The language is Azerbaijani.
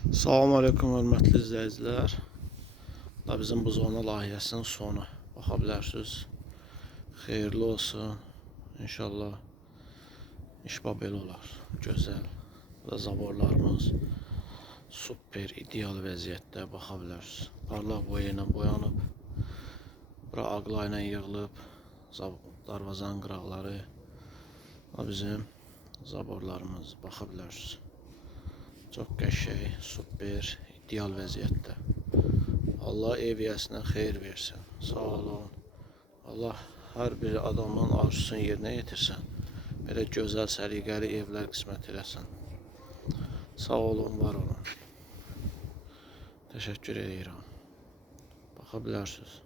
Salam aleyküm hörmətli izləyicilər. Da bizim bu zona layihəsinin sonu. Baxa bilərsiniz. Xeyirli olsun. İnşallah iş belə olar. Gözəl. Bu da zaborlarımız super, ideal vəziyyətdə. Baxa bilərsiniz. Parlaq boya ilə boyanıb. Bura ağla ilə yığılıb. Darvazanın qıraqları. Bu bizim zaborlarımız. Baxa bilərsiniz. Çox qəşəng, super, ideal vəziyyətdə. Allah ev yəsinə xeyir versin. Sağ olun. Allah hər bir adamın arzusunu yerinə yetirsin. Belə gözəl, səliqəli evlər qismət eləsin. Sağ olun, var olun. Təşəkkür edirəm. Baxa bilərsiniz.